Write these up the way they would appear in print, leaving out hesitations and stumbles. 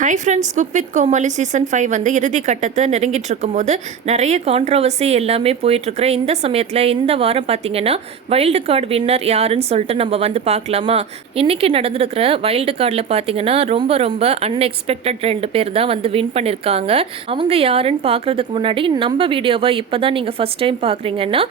Hi friends, cook with Comali season 5 வந்து இறுதி கட்டத்தை நெருங்கிட்டு இருக்கும்போது நிறைய கான்ட்ரவர்சி எல்லாமே போயிட்டுருக்குற இந்த சமயத்தில் இந்த வாரம் பார்த்தீங்கன்னா வைல்டு கார்டு வின்னர் யாருன்னு சொல்லிட்டு நம்ம வந்து பார்க்கலாமா. இன்றைக்கி நடந்திருக்கிற வைல்டு கார்டில் பார்த்தீங்கன்னா ரொம்ப அன்எக்ஸ்பெக்டட் 2 பேர் தான் வந்து வின் பண்ணியிருக்காங்க. அவங்க யாருன்னு பார்க்குறதுக்கு முன்னாடி நம்ம வீடியோவை இப்போ தான் நீங்கள் ஃபஸ்ட் டைம் பார்க்குறீங்கன்னா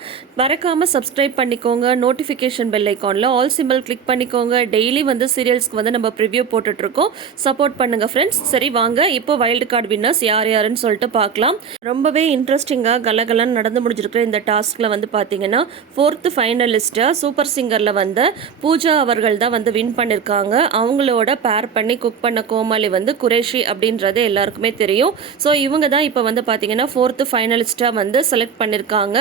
மறக்காமல் சப்ஸ்கிரைப் பண்ணிக்கோங்க. நோட்டிஃபிகேஷன் பெல் ஐக்கானில் ஆல் சிம்பிள் கிளிக் பண்ணிக்கோங்க. டெய்லி வந்து சீரியல்ஸ்க்கு வந்து நம்ம ப்ரிவ்யூ போட்டுட்ருக்கோம். சப்போர்ட் பண்ணுங்கள் ஃப்ரெண்ட்ஸ். சரி வாங்க இப்போ வைல்டு கார்டு வின்னர்ஸ் யாருன்னு சொல்லிட்டு பார்க்கலாம். ரொம்பவே இன்ட்ரெஸ்டிங்காக கலகலன்னு நடந்து முடிஞ்சிருக்கிற இந்த டாஸ்கில் வந்து பார்த்தீங்கன்னா 4th ஃபைனலிஸ்ட்டாக சூப்பர் சிங்கரில் வந்த பூஜா அவர்கள் தான் வந்து வின் பண்ணியிருக்காங்க. அவங்களோட பேர் பண்ணி குக் பண்ண கோமாளி வந்து குரேஷி அப்படின்றது எல்லாருக்குமே தெரியும். ஸோ இவங்க தான் இப்போ வந்து பார்த்தீங்கன்னா 4th ஃபைனலிஸ்ட்டாக வந்து செலக்ட் பண்ணியிருக்காங்க.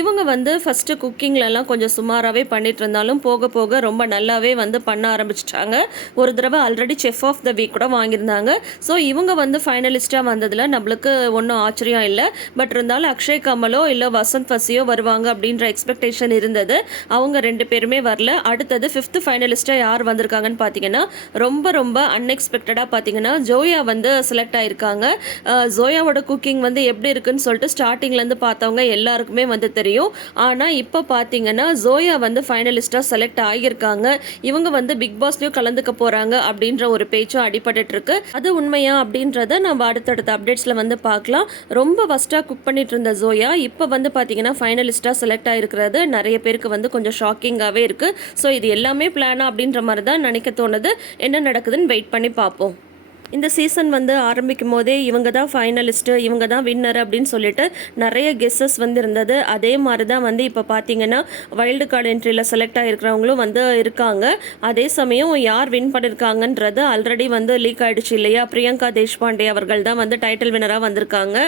இவங்க வந்து ஃபஸ்ட்டு குக்கிங்லலாம் கொஞ்சம் சுமாராகவே பண்ணிட்டு இருந்தாலும் போக போக ரொம்ப நல்லாவே வந்து பண்ண ஆரம்பிச்சிட்டாங்க. ஒரு தடவை already chef of the week கூட வாங்கியிருந்தாங்க. ஸோ இவங்க வந்து ஃபைனலிஸ்ட்டாக வந்ததில் நம்மளுக்கு ஒன்றும் ஆச்சரியம் இல்லை. பட் இருந்தாலும் அக்ஷய் கமலோ இல்லை வசந்த் வசியோ வருவாங்க அப்படின்ற எக்ஸ்பெக்டேஷன் இருந்தது. அவங்க 2 பேருமே வரல. அடுத்தது 5th ஃபைனலிஸ்ட்டாக யார் வந்திருக்காங்கன்னு பார்த்தீங்கன்னா ரொம்ப அன்எக்ஸ்பெக்டடாக பார்த்தீங்கன்னா ஜோயா வந்து செலக்ட் ஆகியிருக்காங்க. ஜோயாவோட குக்கிங் வந்து எப்படி இருக்குன்னு சொல்லிட்டு ஸ்டார்டிங்லேருந்து பார்த்தவங்க எல்லாருக்குமே வந்து தெரியும். ஆனால் இப்போ பார்த்தீங்கன்னா ஜோயா வந்து ஃபைனலிஸ்ட்டாக செலக்ட் ஆகியிருக்காங்க. இவங்க வந்து பிக் பாஸ்லேயும் கலந்துக்க போகிறாங்க அப்படின்ற ஒரு பேச்சும் அடிபட்டு இருக்கு. அது உண்மையா அப்படின்றத நம்ம அடுத்தடுத்த அப்டேட்ஸில் வந்து பார்க்கலாம். ரொம்ப ஃபஸ்ட்டாக குக் பண்ணிட்டு இருந்த ஜோயா இப்போ வந்து பார்த்தீங்கன்னா ஃபைனலிஸ்ட்டாக செலக்ட் ஆகிருக்கிறது நிறைய பேருக்கு வந்து கொஞ்சம் ஷாக்கிங்காகவே இருக்குது. ஸோ இது எல்லாமே பிளானா அப்படின்ற மாதிரி தான் நினைக்க தோணுது. என்ன நடக்குதுன்னு வெயிட் பண்ணி பார்ப்போம். இந்த சீசன் வந்து ஆரம்பிக்கும் போதே இவங்க தான் ஃபைனலிஸ்ட்டு, இவங்க தான் வின்னர் அப்படின்னு சொல்லிட்டு நிறைய கெஸ்ஸஸ் வந்து இருந்தது. அதே மாதிரி தான் வந்து இப்போ பார்த்தீங்கன்னா வைல்டு கார்டு என்ட்ரியில் செலக்ட் ஆகிருக்கிறவங்களும் வந்து இருக்காங்க. அதே சமயம் யார் வின் பண்ணியிருக்காங்கன்றது ஆல்ரெடி வந்து லீக் ஆகிடுச்சு இல்லையா. பிரியங்கா தேஷ்பாண்டே அவர்கள் தான் வந்து டைட்டில் வின்னராக வந்திருக்காங்க.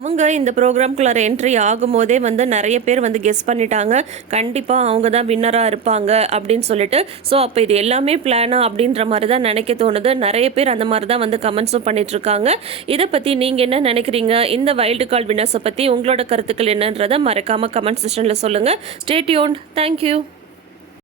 அவங்க இந்த ப்ரோக்ராம்குள்ளார என்ட்ரி ஆகும்போதே வந்து நிறைய பேர் வந்து கெஸ் பண்ணிட்டாங்க கண்டிப்பாக அவங்க தான் வின்னராக இருப்பாங்க அப்படின்னு சொல்லிட்டு. ஸோ அப்போ இது எல்லாமே பிளானா அப்படின்ற மாதிரி தான் நினைக்க தோணுது. நிறைய பேர் அந்த மாதிரி தான் வந்து கமெண்ட்ஸும் பண்ணிகிட்ருக்காங்க. இதை பற்றி நீங்கள் என்ன நினைக்கிறீங்க? இந்த வைல்டு கார்டு வின்னர்ஸை பற்றி உங்களோட கருத்துக்கள் என்னன்றதை மறக்காமல் கமெண்ட் செக்ஷனில் சொல்லுங்கள். Stay tuned. தேங்க்யூ.